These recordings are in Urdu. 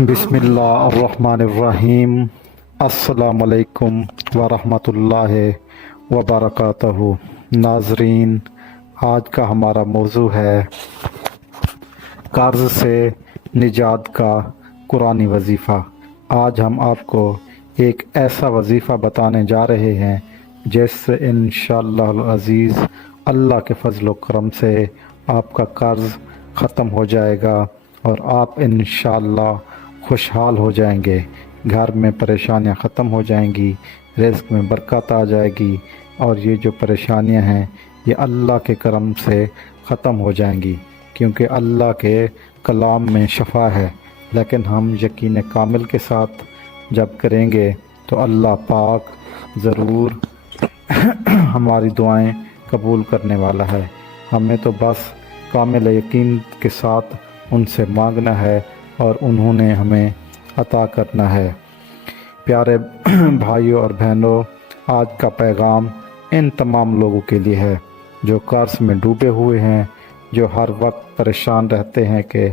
بسم اللہ الرحمن الرحیم۔ السلام علیکم ورحمۃ اللہ وبرکاتہ۔ ناظرین، آج کا ہمارا موضوع ہے قرض سے نجات کا قرآنی وظیفہ۔ آج ہم آپ کو ایک ایسا وظیفہ بتانے جا رہے ہیں جس سے انشاءاللہ العزیز اللہ کے فضل و کرم سے آپ کا قرض ختم ہو جائے گا اور آپ انشاءاللہ خوشحال ہو جائیں گے، گھر میں پریشانیاں ختم ہو جائیں گی، رزق میں برکت آ جائے گی، اور یہ جو پریشانیاں ہیں یہ اللہ کے کرم سے ختم ہو جائیں گی، کیونکہ اللہ کے کلام میں شفا ہے۔ لیکن ہم یقین کامل کے ساتھ جب کریں گے تو اللہ پاک ضرور ہماری دعائیں قبول کرنے والا ہے۔ ہمیں تو بس کامل یقین کے ساتھ ان سے مانگنا ہے اور انہوں نے ہمیں عطا کرنا ہے۔ پیارے بھائیوں اور بہنوں، آج کا پیغام ان تمام لوگوں کے لیے ہے جو قرض میں ڈوبے ہوئے ہیں، جو ہر وقت پریشان رہتے ہیں کہ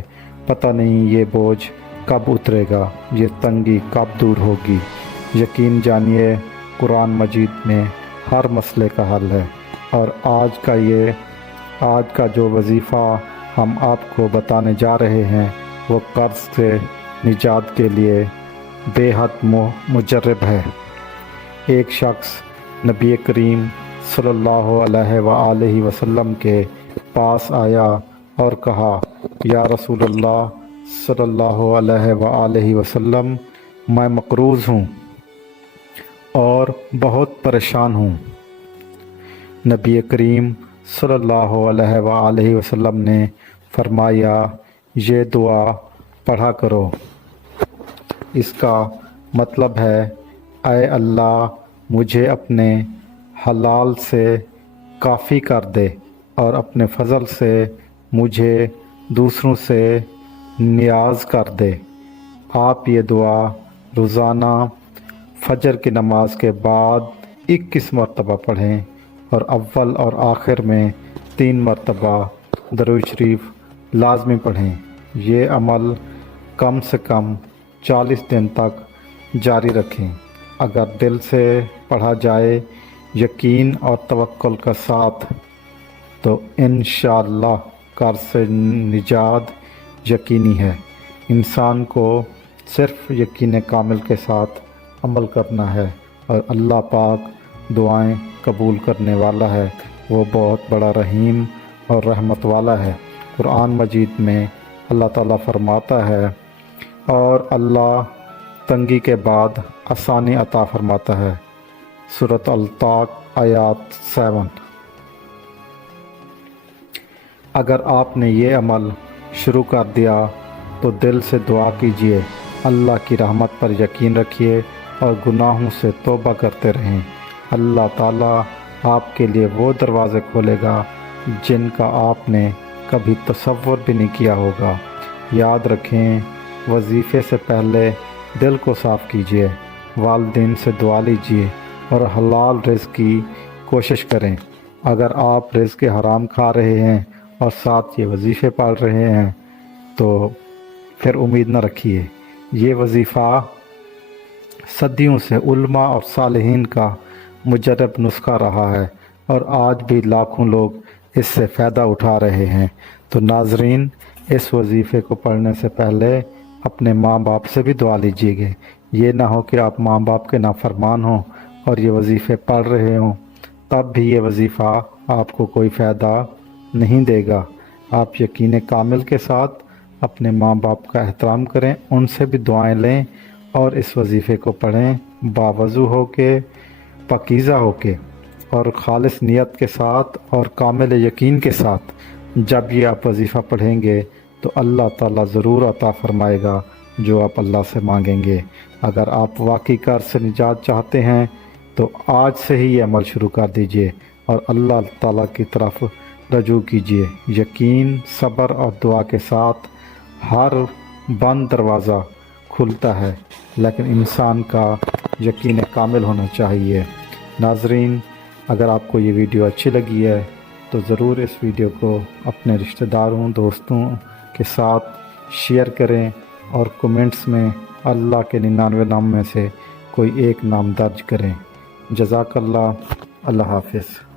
پتہ نہیں یہ بوجھ کب اترے گا، یہ تنگی کب دور ہوگی۔ یقین جانیے قرآن مجید میں ہر مسئلے کا حل ہے، اور آج کا جو وظیفہ ہم آپ کو بتانے جا رہے ہیں وہ قرض سے نجات کے لیے بے حد مجرب ہے۔ ایک شخص نبی کریم صلی اللہ علیہ وآلہ وسلم کے پاس آیا اور کہا، یا رسول اللہ صلی اللہ علیہ وآلہ وسلم، میں مقروض ہوں اور بہت پریشان ہوں۔ نبی کریم صلی اللہ علیہ وآلہ وسلم نے فرمایا، یہ دعا پڑھا کرو۔ اس کا مطلب ہے، اے اللہ مجھے اپنے حلال سے کافی کر دے اور اپنے فضل سے مجھے دوسروں سے نیاز کر دے۔ آپ یہ دعا روزانہ فجر کی نماز کے بعد 21 مرتبہ پڑھیں اور اول اور آخر میں 3 مرتبہ درود شریف لازمی پڑھیں۔ یہ عمل کم سے کم 40 دن تک جاری رکھیں۔ اگر دل سے پڑھا جائے یقین اور توکل کا ساتھ تو انشاءاللہ قرض سے نجات یقینی ہے۔ انسان کو صرف یقین کامل کے ساتھ عمل کرنا ہے اور اللہ پاک دعائیں قبول کرنے والا ہے۔ وہ بہت بڑا رحیم اور رحمت والا ہے۔ قرآن مجید میں اللہ تعالیٰ فرماتا ہے، اور اللہ تنگی کے بعد آسانی عطا فرماتا ہے۔ سورۃ الطاق آیات 7۔ اگر آپ نے یہ عمل شروع کر دیا تو دل سے دعا کیجیے، اللہ کی رحمت پر یقین رکھیے اور گناہوں سے توبہ کرتے رہیں۔ اللہ تعالیٰ آپ کے لیے وہ دروازے کھولے گا جن کا آپ نے کبھی تصور بھی نہیں کیا ہوگا۔ یاد رکھیں، وظیفے سے پہلے دل کو صاف کیجیے، والدین سے دعا لیجیے اور حلال رزق کی کوشش کریں۔ اگر آپ رزق حرام کھا رہے ہیں اور ساتھ یہ وظیفے پڑھ رہے ہیں تو پھر امید نہ رکھیے۔ یہ وظیفہ صدیوں سے علماء اور صالحین کا مجرب نسخہ رہا ہے، اور آج بھی لاکھوں لوگ اس سے فائدہ اٹھا رہے ہیں۔ تو ناظرین، اس وظیفے کو پڑھنے سے پہلے اپنے ماں باپ سے بھی دعا لیجیے گے۔ یہ نہ ہو کہ آپ ماں باپ کے نافرمان ہوں اور یہ وظیفے پڑھ رہے ہوں، تب بھی یہ وظیفہ آپ کو کوئی فائدہ نہیں دے گا۔ آپ یقین کامل کے ساتھ اپنے ماں باپ کا احترام کریں، ان سے بھی دعائیں لیں اور اس وظیفے کو پڑھیں باوضو ہو کے، پاکیزہ ہو کے اور خالص نیت کے ساتھ اور کامل یقین کے ساتھ۔ جب یہ آپ وظیفہ پڑھیں گے تو اللہ تعالیٰ ضرور عطا فرمائے گا جو آپ اللہ سے مانگیں گے۔ اگر آپ واقعی قرض سے نجات چاہتے ہیں تو آج سے ہی یہ عمل شروع کر دیجئے اور اللہ تعالیٰ کی طرف رجوع کیجئے۔ یقین، صبر اور دعا کے ساتھ ہر بند دروازہ کھلتا ہے، لیکن انسان کا یقین کامل ہونا چاہیے۔ ناظرین، اگر آپ کو یہ ویڈیو اچھی لگی ہے تو ضرور اس ویڈیو کو اپنے رشتہ داروں، دوستوں کے ساتھ شیئر کریں اور کمنٹس میں اللہ کے 99 نام میں سے کوئی ایک نام درج کریں۔ جزاک اللہ۔ اللہ حافظ۔